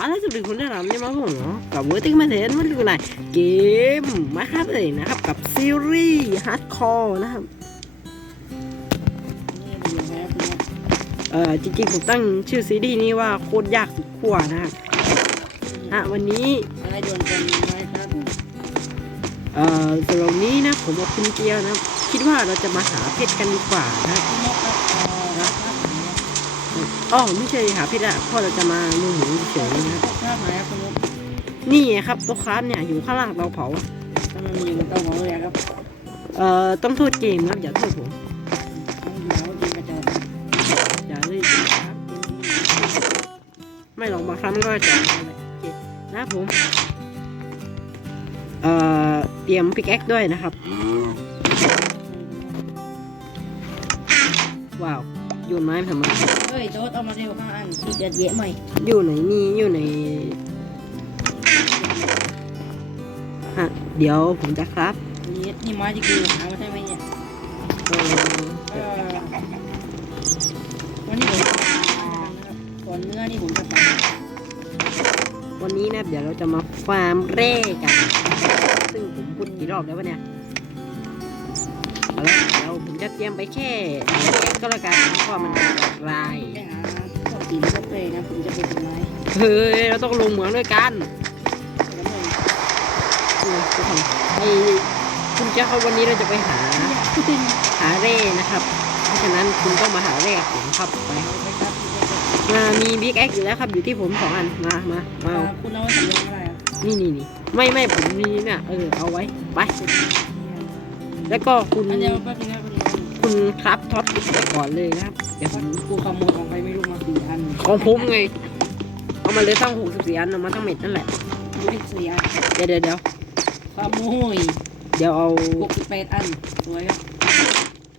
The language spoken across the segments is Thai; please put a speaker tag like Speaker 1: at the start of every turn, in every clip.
Speaker 1: เอาล่ะสวัสดีคุณได้รับเนี่ยมาผมเนาะกับเวอร์ติ้งมาเทนมันคืออะไรเกมมาครับเลยนะครับ กับซีรีส์ฮาร์ดคอร์นะครับ
Speaker 2: เอ่
Speaker 1: อจริงๆผมตั้งชื่อซีรีส์นี้ว่าโคตรยากสุดขั้วนะครับอะวันนี้
Speaker 2: อะไรโดนกันไหมครับ
Speaker 1: เอ่อสำหรับนนี้นะผมกับคุณเกียร์นะคิดว่าเราจะมาหาเพชรกันดีกว่านะ
Speaker 2: อ๋อ
Speaker 1: ไม่ใช่หาเพชรอะพราะเราจะมาลุงหมูเฉ นี่
Speaker 2: ไง
Speaker 1: ครับโต๊ะคราฟเนี่ยอยู่ข้างล่างเตาเผา
Speaker 2: ถ้ามันมีอยู่บนเตาเผาเลยครับ
Speaker 1: เอ่อต้องโทษเกมครับอย่าโทษผม
Speaker 2: ต้องอยู่แล้วจริงกระจอก
Speaker 1: อย่าเลยครับไม่หรอกบางครั้งมันก็จะอะไรโอเคนะครับผม เอ่อเตรียมพิกแอคด้วยนะครับ ว้าวโยนไม้ทำไม
Speaker 2: เฮ้ยโต๊ดเอามาเร็วข้างอันที่จะเยอะไหม
Speaker 1: อยู่ไหนนี่อยู่ใน ฮะเดี๋ยวผมจะครับ
Speaker 2: นี่นี่ไม้ที่คือหามาใช่ไหมเนี่ย
Speaker 1: เอ่อ
Speaker 2: เอ่อวันนี้ผมจะทำนะครับส่วนเนื้อนี่ผมจะท
Speaker 1: วันนี้นะเดี๋ยวเราจะมาฟาร์มเร่กัน ซึ่งผมพูดกี่รอบแล้ววะเนี่ยเอาละเดี๋ยวผมจะเตรียมไปแค่เล็กก็แล้วกันเพราะว่ามันลายำ
Speaker 2: ไปหาพวกตีนพวกเลยนะผมจะเป็นไม้
Speaker 1: เฮ้ยเราต้องลงเหมืองด้วยกัน
Speaker 2: แล้วเลย
Speaker 1: นี่ทุกคนไอ้คุณเจ้าครับวันนี้เราจะไปหาหาเร่นะครับ เพราะฉะนั้นคุณต้องมาหาเร่กับผมครับไป
Speaker 2: เอาไปครับ
Speaker 1: มามีบิ๊กแอคอยู่แล้วครับ อยู่ที่ผมสองอันมามามา
Speaker 2: เอ่
Speaker 1: เอา
Speaker 2: อคุณเอาไว้สำรองอะไรอะ
Speaker 1: นี่นี่นี่ไม่ไม่ผมมีเนี่ยเออเอาไว้ไปแล้วก็คุณ
Speaker 2: อันเดียวแป๊บนึงนะแป๊บนึงนะ
Speaker 1: คุณครับท็อปไว้ก่อนเลยนะครับเดี๋ยวผม
Speaker 2: กูขโมยของใครไม่รู้มาสี่อัน
Speaker 1: ของผมไงเอามาเลยตั้งหกสิบสี่อันเอามาทั้งเม็ดนั่นแหละ
Speaker 2: ไม่สี่อัน
Speaker 1: เดี๋ยวเดี๋ยวเดี๋ยว
Speaker 2: ขโมย
Speaker 1: เดี๋ยวเอา
Speaker 2: หกสิบแปดอันสวยครับ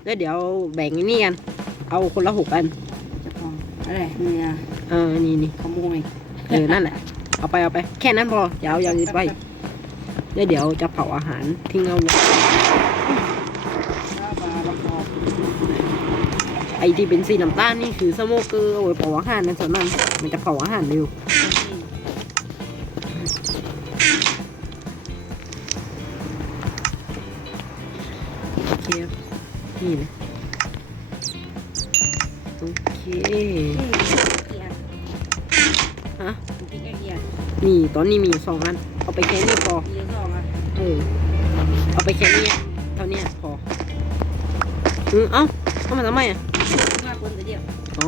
Speaker 1: แล้วเดี๋ยวแบ่งไอ้นี่กัน เอาคนละหกอัน
Speaker 2: เจะของอะไรเนี่ย
Speaker 1: เออ นี่นี่
Speaker 2: ขโมย
Speaker 1: เออ นั่นแหละ เอาไปเอาไป แค่นั้นพออย่าเอาอย่างอื่นไปแล้วเดี๋ยวจะเผาอาหารทิ้งเอาไว้
Speaker 2: ข้าวปลาบักกอก
Speaker 1: ไอที่เป็นสีน้ำตาลนี่คือสโมเกอร์เอาไว้เผาอาหารนั่นส่วนนั้นมันจะเผาอาหารเร็ว นี่นะโอเค
Speaker 2: กี่อัน
Speaker 1: ฮะ
Speaker 2: พี่แกกี่อัน
Speaker 1: นี่ตอนนี้มีอยู่สองอัน เอาไปแค่นี้พอ
Speaker 2: มีสองอัน
Speaker 1: เออเอาไปแค่นี้อะเท่านี้พออืมเอ้าเอามาทำไมอะ
Speaker 2: ห้าคนแต่เดียว
Speaker 1: อ๋อ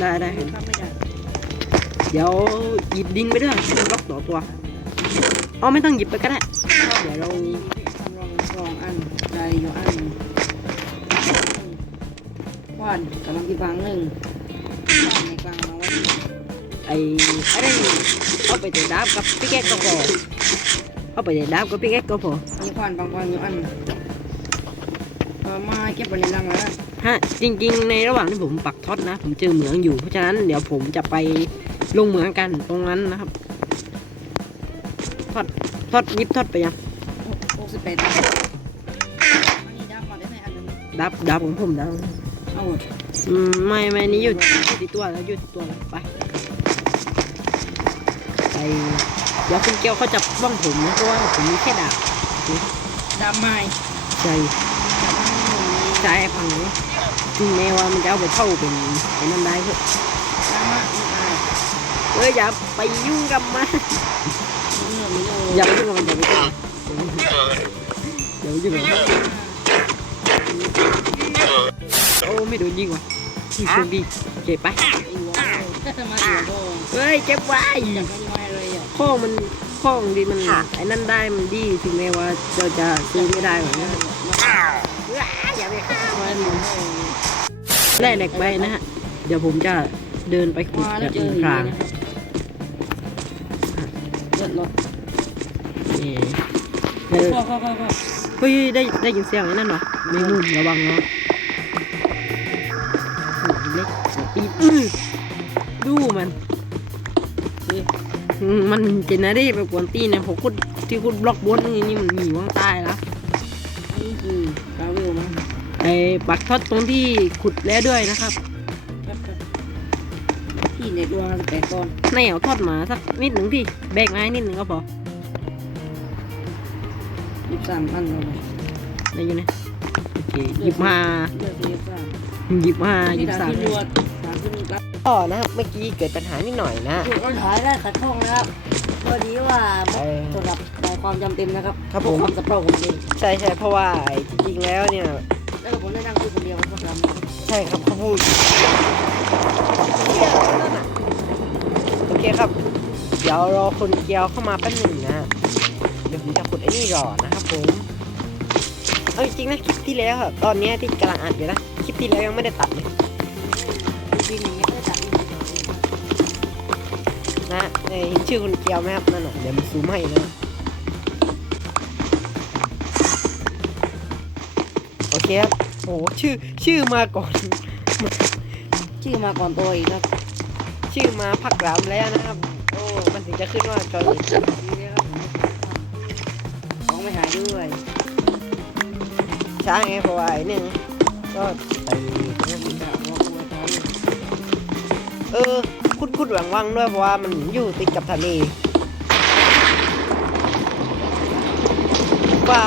Speaker 1: ได้ได้
Speaker 2: ทำไม่ได้
Speaker 1: เดี๋ยวหยิบดินไปด้วยเป็นบล็อกต่อตัวอ๋อไม่ต้องหยิบไปก็ได้เดี๋ยวเรา
Speaker 2: ทำรองสองอันได้อยู่อัน ควันกำลังที่ฟังหนึ่งควันในกลางมาไว้
Speaker 1: ไอ้อะไรนี่เอาไปแต่ดาบกับพี่แก๊กก็พอเอาไปแต่ดาบกับพี่แก๊กก็พอ
Speaker 2: มีควันบางควันอยู่อันเออมาเก็บไว้ในรังแล้ว
Speaker 1: ฮะจริง ๆ ในระหว่างที่ผมปักท็อตนะ ผมเจอเหมืองอยู่เพราะฉะนั้นเดี๋ยวผมจะไปลงเหมืองกันตรงนั้นนะครับทอดทอดยิบทอดไปยัง
Speaker 2: หกสิบแปดอันนี้ดับมาได้ไหนอันนึง
Speaker 1: ดับดับของผมดับ
Speaker 2: เอา
Speaker 1: อืมไม่ไม่นี่หยุดอยู่ที่ตัวแล้วหยุดที่ตัวแล้วไปไปเดี๋ยวคุณเกียวเขาจะบ้องผมนะเพราะว่าผมมีแค่ดาบ
Speaker 2: ดำไม้
Speaker 1: ใจใจพังเลยถึงแม้ว่ามันจะเอาไปเข้าเป็นไอ้นั่นได้เถอะ
Speaker 2: ดำมาไม่ได้
Speaker 1: เอ้ยอย่าไปยุ่งกับมัน
Speaker 2: เนื้อมีโล
Speaker 1: อย่าไปยุ่งกับมันอย่าไปยุ่งอย่าไปยุ่งกับมันโอ้ไม่โดนยิงว่ะที่โชคดีเก็บไป
Speaker 2: ไอ้หัวมาหัวโบ
Speaker 1: เฮ้ยเก็บไว้
Speaker 2: จับไม่ไหวเลยอะ
Speaker 1: ข้องมันข้องดีมันไอ้นั่นได้มันดีถึงแม้ว่าเราจะซื้อไม่ได้แบบนี้อย่าไปฆ่ามันแล่เหล็กไปนะฮะเดี๋ยวผมจะเดินไปขุด
Speaker 2: มา
Speaker 1: แบ
Speaker 2: แล้ว
Speaker 1: บ
Speaker 2: เจอ
Speaker 1: เป็น
Speaker 2: อย่าง
Speaker 1: พราง
Speaker 2: นี้นะครับเลือดรถ
Speaker 1: นี่เออ
Speaker 2: พ่อพ่อพ่อพ่อ
Speaker 1: เฮ้ยได้ได้ยินเสียงไอ้นั่นวะไม่นุ่มระวังเนาะ ดูมันอืมมันเจนนารีไปกวนตีเนี่ยผมขุดที่ขุดบล็อกบนนี่นี่มันมีว่างใต้แล้ว
Speaker 2: นี่คือกาวิลมั้ง
Speaker 1: ไอ้ปักทอดตรงที่ขุดแล้วด้วยนะครับ
Speaker 2: ครับครับที่ในตัวแปดก้อน
Speaker 1: ในเอาทอดหมาสักนิดหนึ่งที่แบกมาให้นิดหนึ่งก็พอ
Speaker 2: ยี่สิบสามพันเลย
Speaker 1: ในอยู่นะโอเคหยิบมา
Speaker 2: เลือกยี่สิบสาม
Speaker 1: หยิบมาหยิ
Speaker 2: ที่
Speaker 1: บ
Speaker 2: ด่าน
Speaker 1: สาม
Speaker 2: ที่รวดสามที่มีกับ
Speaker 1: ก็นะครับเมื่อกี้เกิดปัญหานิดหน่อยนะ
Speaker 2: ถูกต้นถอยได้ขัดข้องนะครับพอดีว่า
Speaker 1: เออ
Speaker 2: สำหรับแต่ความจำเป็นนะครับ
Speaker 1: ครับผม
Speaker 2: ความสะเพร่าของผมเอง
Speaker 1: ใช่ใช่เพราะว่าจริงๆแล้วเนี่ย
Speaker 2: แล้วก็ผมได้นั่งคุยคนเดียวกับพวกเรานะครับ
Speaker 1: ใช่ครับเขาพูดโอเคครับ เดี๋ยวรอคนเกียวเข้ามาแป๊บหนึ่งนะ เดี๋ยวผมจะขุดไอ้นี่รอนะครับผมเอาจริงๆนะคลิปที่แล้วอะตอนเนี้ยที่กำลังอัดอยู่นะคลิปที่แล้วยังไม่ได้ตัดเลย นะเอ้ยเห็นชื่อคนเกียวไหมครับนั่นน่ะเดี๋ยวมันซูมให้นะโอเคครับโอ้โหชื่อชื่อมาก่อน
Speaker 2: ชื่อมาก่อนตัวอีกครับ
Speaker 1: ชื่อมาพักหลังแล้วนะครับ โอ้มันถึงจะขึ้นว่าเกาหลี
Speaker 2: นี่นะครับผมของไม่หายด้วย
Speaker 1: ช้าไงเพราะว่าไอ้เนี่ยก็ไปนั่น
Speaker 2: แบบว่าตัวท้อง
Speaker 1: เออ คุดคุดหวังวังด้วยเพราะว่ามันอยู่ติดกับทะเลว่า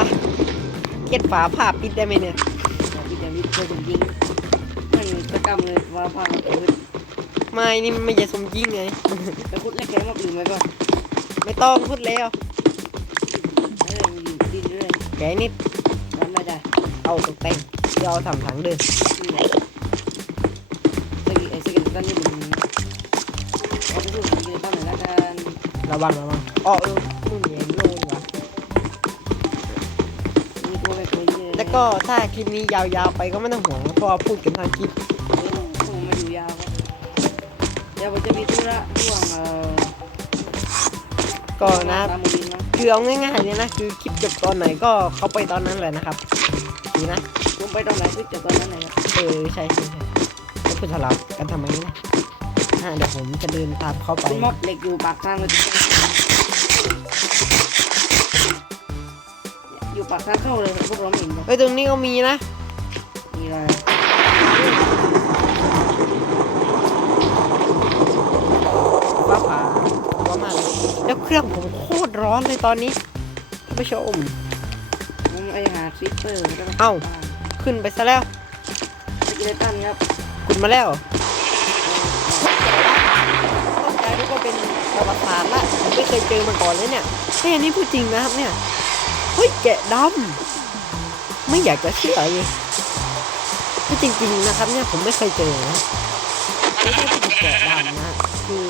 Speaker 1: เก็ดฝาผ่าปิดได้ไหมเนี่ย
Speaker 2: ของพี่เดวิดตัวจริงๆไม่มีประกำเลยว่าพาเราไปขุด
Speaker 1: ไม่นี่มันไม่ใช่สมจริงไง
Speaker 2: ไปขุดแล้วแกมาอื่นไว้ก่อน
Speaker 1: ไม่ต้องพูดแล้ว
Speaker 2: ให้เราอยู่ดินเรื่อย
Speaker 1: แกนี่
Speaker 2: มันไม่ได้
Speaker 1: เอาตกแต่งเดี๋ยวเอาทำถังเดิน
Speaker 2: นี่แหละสกิไอ้สกิลตันนี่มันเอาไหน่อยละกัน
Speaker 1: ระวังระวังอ๋อเออมึงเห็นโน่นวะ
Speaker 2: มีตัวไม่เคยเลย
Speaker 1: แล้วก็ถ้าคลิปนี้ยาวๆไปก็ไม่ต้องห่วงเพราะว่าพูดกันทางคลิป
Speaker 2: คงมาอยู่ยาวครับเดี๋ยวผมจะมีธุระช่วงเอ่อ
Speaker 1: ก็นะ
Speaker 2: ตามบุรีนะ
Speaker 1: คือเอาง่ายๆเนี่ยนะคือคลิปจบตอนไหนก็เขาไปตอนนั้นเลยนะครับดีนะ
Speaker 2: ผมไปตอนไหนคือจะตอนนั้นไหนครับ
Speaker 1: เออใช่ใช่ใช่แล้วคุณทะเลาะกันทำไมนะ อ่าเดี๋ยวผมจะเดินตามเข้าไป
Speaker 2: คุณมอบเหล็กอยู่ปากทางเลยอยู่ปากทางเข้าเลยพวกเราไม่เห็นครับ
Speaker 1: เฮ้ยตรงนี้ก็มีนะ
Speaker 2: มีอะไร
Speaker 1: ฟ้าผ่าร้อนมากเลยแล้วเครื่องผมโคตรร้อนเลยตอนนี้ท่านผู้ชม
Speaker 2: ผมไอหาคลิปเปอร์แล้วก็
Speaker 1: เอ้าขึ้นไปซะแล้ว
Speaker 2: สกิเลตันครับ
Speaker 1: คุณมาแล้ว ประวัติศาสตร์ละผมไม่เคยเจอมาก่อนเลยเนี่ยเฮ้ยอันนี้พูดจริงนะครับเนี่ยเฮ้ยแกะดำไม่อยากจะเชื่อเลยถ้าจริงๆนะครับ เนี่ยผมไม่เคยเจอนะไม่ใช่พูดถึงแกะดำนะคือ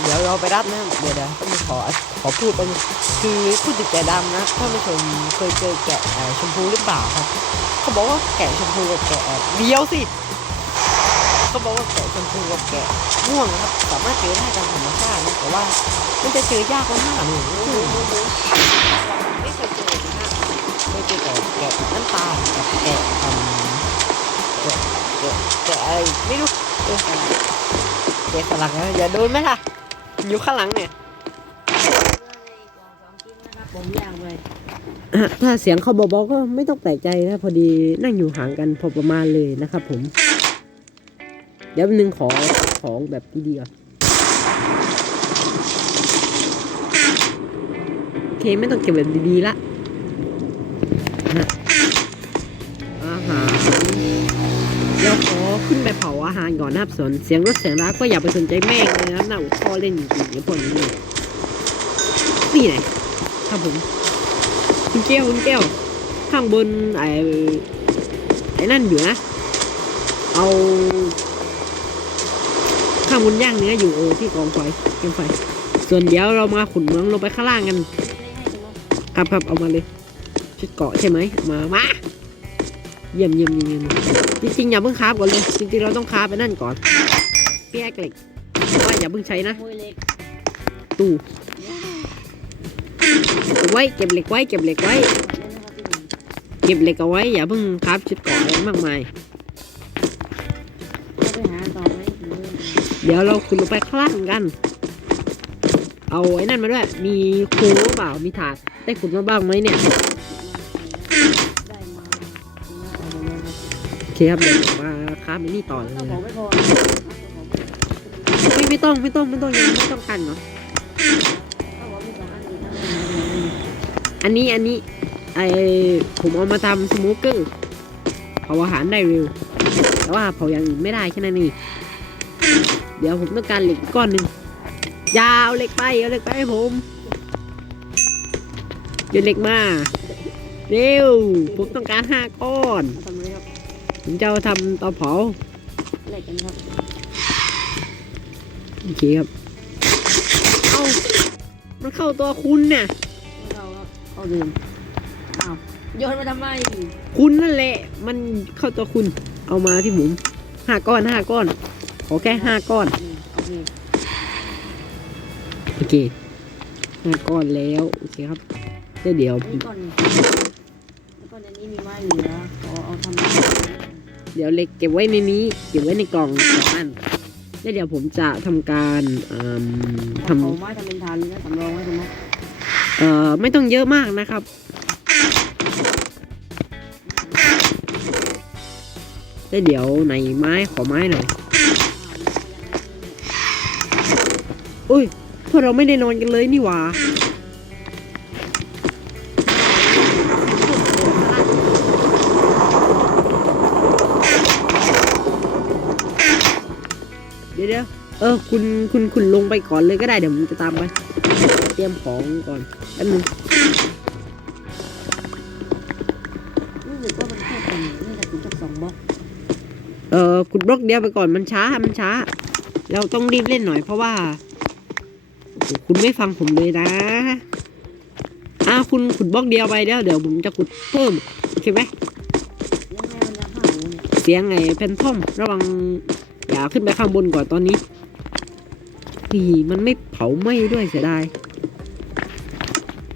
Speaker 2: เดี๋
Speaker 1: ยวเราไปรับนะเดี๋ยวเดี๋ยวต้องขอขอพูดไปบนึงคือพูดถึงแกะดำนะท่านผู้ชมเคยเจอแกะชมพูหรือเปล่าครับเขาบอกว่าแกะชมพูกับแกะเดียวสิ เขาบอกว่าแกะชมพูกับแกะม่วงนะครับ สามารถเจอได้ตามธรรมชาตินะแต่ว่ามันจะเจอยากมากๆเลยไม่เคยเจอนะเคยเจอแต่แกะน้ำตาลกับแกะอืมแกะแกะแกะอะไรไม่รู้เออแกะสลักนะอย่าโดนไหมล่ะอยู่ข้างหลังเนี่ย
Speaker 2: ผมย่างไป
Speaker 1: ถ้าเสียงเขาเบาๆก็ไม่ต้องแปลกใจนะพอดีนั่งอยู่ห่างกันพอประมาณเลยนะครับผม เดี๋ยวแป๊บนึงขอของแบบดีๆก่อนโอเคไม่ต้องเก็บแบบดีๆละอาหารเดี๋ยวขอขึ้นไปเผาอาหารก่อนนะครับส่วนเสียงรถเสียงราก็อย่าไปสนใจแม่งเลยนะครับน่าอุดท่อเล่นจริงๆไอ้พวกนี้เนี่นี่ไงครับผมคุณแก้วคุณแก้วข้างบนไอ้ไอ้นั่นอยู่นะ เอา ข้างบนย่างเนื้ออยู่ที่กองไฟเกมไฟ ส่วนเดี๋ยวเรามาขุดเมืองลงไปข้างล่างกัน ครับครับเอามาเลยชุดเกาะใช่ไหมมามาเยี่ยมเยี่ยมเยี่ยมจริงๆอย่าเพิ่งคาบก่อนเลย จริงๆเราต้องคาบไปนั่นก่อนพี่แอกเหล็กว่าอย่าเพิ่งใช้นะตู้ไว้เก็บเหล็กไว้เก็บเหล็กไว้ เก็บเหล็กเอาไว้ อย่าเพิ่งคาฟชุดเกาะอะไรมากมาย ดี๋ยวเราขุดลงไปข้างล่างกัน เอาไอ้นั่นมาด้วย มีโค้หรือเปล่า มีถาด ได้ขุดมาบ้างไหมเนี่ย
Speaker 2: เครับ
Speaker 1: โอเคครับเดี๋ยวผมมาคครับไอ้นี่ต่อเลยนะ
Speaker 3: ไม่พอ
Speaker 1: ไม่ไม่ต้องไม่ต้องไม่ต้องยังไม่ต้องกันเนาะ
Speaker 3: อันนะ
Speaker 1: อันนี้อันนี้ไอผมเอามาทำสโมเกอร์เผาอาหารได้เร็ว แต่ว่าเผาอย่างอื่นไม่ได้แค่นั้นเอง เดี๋ยวผมต้องการเหล็กก้อนหนึ่งอยาวเหล็กไปเอาเหล็กไปให้ผมเดี๋ยวเหล็กมาเร็วผมต้องการห้าก้อน
Speaker 3: ทำเลยครับ
Speaker 1: ผมจะเอาทำเตาเผา
Speaker 3: แลกกันครับ
Speaker 1: โอเคครับเอ้ามันเข้าตัวคุณน่ะ
Speaker 3: เราครับเข้าเดิมอ้าวโยนมาทำไม
Speaker 1: คุณนั่นแหละ มันเข้าตัวคุณเอามาที่ผมห้าก้อนห้าก้อนข อแค่ห้าก้อน
Speaker 3: อืมโอเค
Speaker 1: โอเคห้าก้อนแล้ว โอเคครับแล้วเดี๋ยว
Speaker 3: อันนี้ก่อนแล้วก็ในนี้มีไม้เหลือขอเอาทำ
Speaker 1: เดี๋ยวเหล็กเก็บไว้ในนี้ เก็บไว้ในกล่องสองอันแล้วเดี๋ยวผมจะทำการอืมท
Speaker 3: ทำเอาไม้ทำเป็นฐานนะสำรองไว้ตรงนั้นำ
Speaker 1: เอ่อไม่ต้องเยอะมากนะครับ แล้วเดี๋ยวในไม้ขอไม้หน่อย อุ้ยพวกเราไม่ได้นอนกันเลยนี่หว่าเดี๋ยวเดี๋ยวเออคุณคุณคุณลงไปก่อนเลยก็ได้เดี๋ยวผมจะตามไป เตรียมของก่อนแป๊บนึง
Speaker 3: รู้สึกว่ามันแค่เป็นนี่จะถึงสักสองบล็อก
Speaker 1: เออขุดบล็อกเดียวไปก่อนมันช้ามันช้า เราต้องรีบเล่นหน่อยเพราะว่าโอ้โห คุณไม่ฟังผมเลยนะอ่าคุณขุดบล็อกเดียวไปแล้วเดี๋ยวผมจะขุดเพิ่มโอเคไหม
Speaker 3: แล้วแม่มันจะห้าหมูเสี
Speaker 1: ยงไงเพนทอมระวังอย่าขึ้นไปข้างบนก่อนตอนนี้นี่มันไม่เผาไหม้ด้วยเสียดาย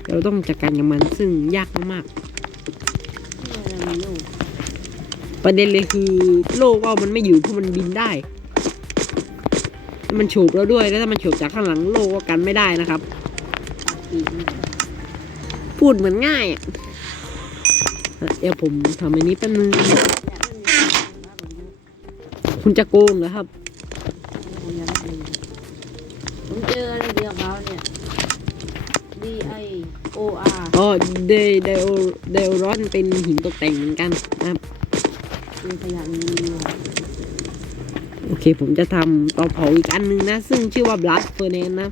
Speaker 1: เราต้องจัดการกับมันซึ่งยากมาก
Speaker 3: นี่อะไรมีลูก
Speaker 1: ๆประเด็นเลยคือโลกว่ามันไม่อยู่เพราะมันบินได้ มันโฉบเราด้วยแล้วถ้ามันโฉบจากข้างหลังโลกก็กันไม่ได้นะครับ
Speaker 3: ตัดปีกมัน
Speaker 1: พูดเหมือนง่ายอะเดี๋ยวผมทำอันนี้แป๊บนึง
Speaker 3: อยากเล่นนะผมรู้
Speaker 1: คุณจะโกงเหรอครับ
Speaker 3: ผมอยากเล่นผมเจอในเดียวเขาเนี่ย D I O R
Speaker 1: อ๋อเดเดโอเดโอรอนเป็นหินตกแต่งเหมือนกันนะครับ
Speaker 3: เป็นขยะมีอยู่
Speaker 1: โอเคผมจะทำเตาเผาอีกอันหนึงนะ ซึ่งชื่อว่า Blood Furnace นะ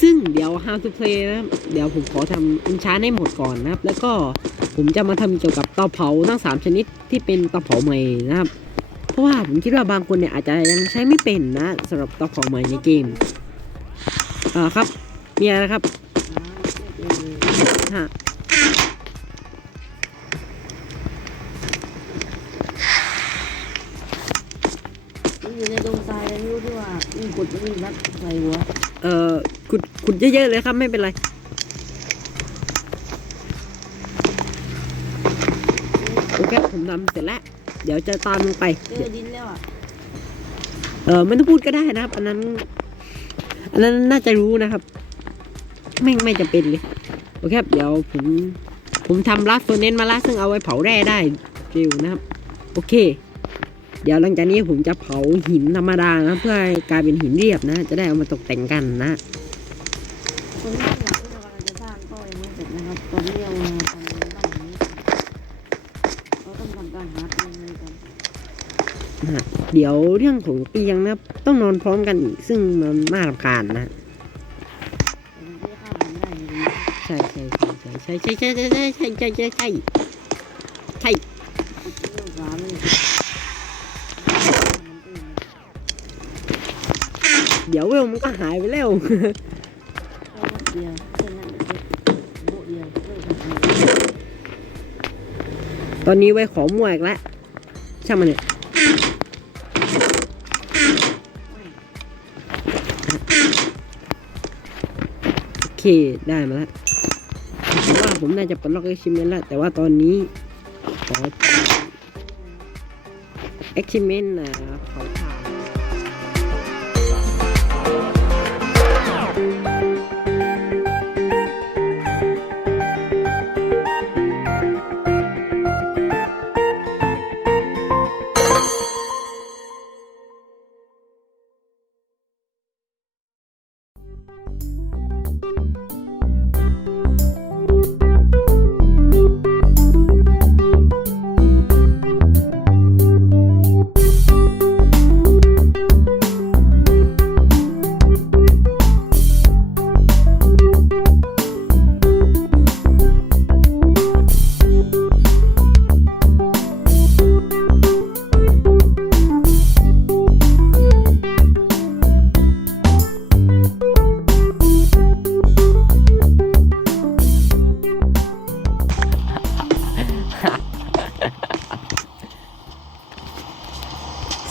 Speaker 1: ซึ่งเดี๋ยว how to play นะเดี๋ยวผมขอทำอินชาให้หมดก่อนนะครับ แล้วก็ผมจะมาทำเกี่ยวกับเตาเผาทั้ง 3 ชนิดที่เป็นเตาเผาใหม่นะครับ เพราะว่าผมคิดว่าบางคนเนี่ยอาจจะยังใช้ไม่เป็นนะสำหรับเตาเผาใหม่ในเกมอ่าครับมีอะไรนะครับฮะ
Speaker 3: อยู่ในดงทรายไม่รู้ที่ว่าวิ่งกดวิ่งรัดใส่หัว
Speaker 1: เอ่อขุดขุดเยอะๆเลยครับไม่เป็นไรโอเคผมทำเสร็จแล้ว เดี๋ยวจะตามลงไป
Speaker 3: เจอดินแล้วอะ
Speaker 1: เออไม่ต้องพูดก็ได้นะครับ อันนั้น อันนั้นน่าจะรู้นะครับ ไม่ไม่จะเป็นเลยโอเคครับเดี๋ยวผมผมทำลัสเฟอร์เนนมาแล้วซึ่งเอาไว้เผาแร่ได้เร็วนะครับ โอเค เดี๋ยวหลังจากนี้ผมจะเผาหินธรรมดานะ เพื่อให้กลายเป็นหินเรียบนะ จะได้เอามาตกแต่งกันนะ
Speaker 3: คนที่หลังที่เรากำลังจะสร้างก็ยังไม่เสร็จนะครับตอนนี้เราทำบ้านหลังนี้เราต้องทำการหาเตียงเลยกัน
Speaker 1: นะเดี๋ยวเรื่องของเตียงนะต้องนอนพร้อมกันอีกซึ่งมันน่ารำคาญนะใช่ใช่ใช่ใช่ใช่ใช่ใช่ใช่ใช่ใช่ใช่
Speaker 3: เดี๋
Speaker 1: ยวเวลมันก็หายไปแล้ว
Speaker 3: เดียวเดียว
Speaker 1: ตอนนี้ไว้ขอมั่วอีกแล้วช่างมันเนี่ยโอเคได้มาแล้วผมว่าผมน่าจะปลดล็อกเอ็กชิเมนแล้ว แต่ว่าตอนนี้ขอเอ็กชิเมนนะเผ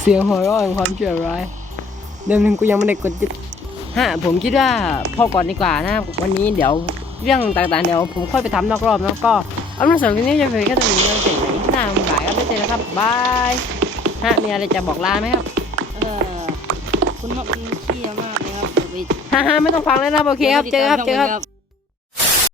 Speaker 1: สียงหัวเราะแห่งความเชื่อร้ายเดิมนึงกูยังไม่ได้กดจิตฮะผมคิดว่าพอก่อนดีกว่านะ วันนี้เดี๋ยวเรื่องต่างๆเดี๋ยวผมค่อยไปทำนอกรอบแล้วก็เอาล่ะสำหรับวันนี้จะเป็นแค่ตรงนี้เราเจอกันอีกหน้าบ่ายครับไม่เจอนะครับบายฮะมีอะไรจะบอกลาไหมครับ
Speaker 2: เออคุณนกมันเขี้ยมากเลยครับเดี๋ยวไป
Speaker 1: ฮ่าฮ่าไม่ต้องฟังแล้วนะครับโอเคครับเจอครับเจอครับ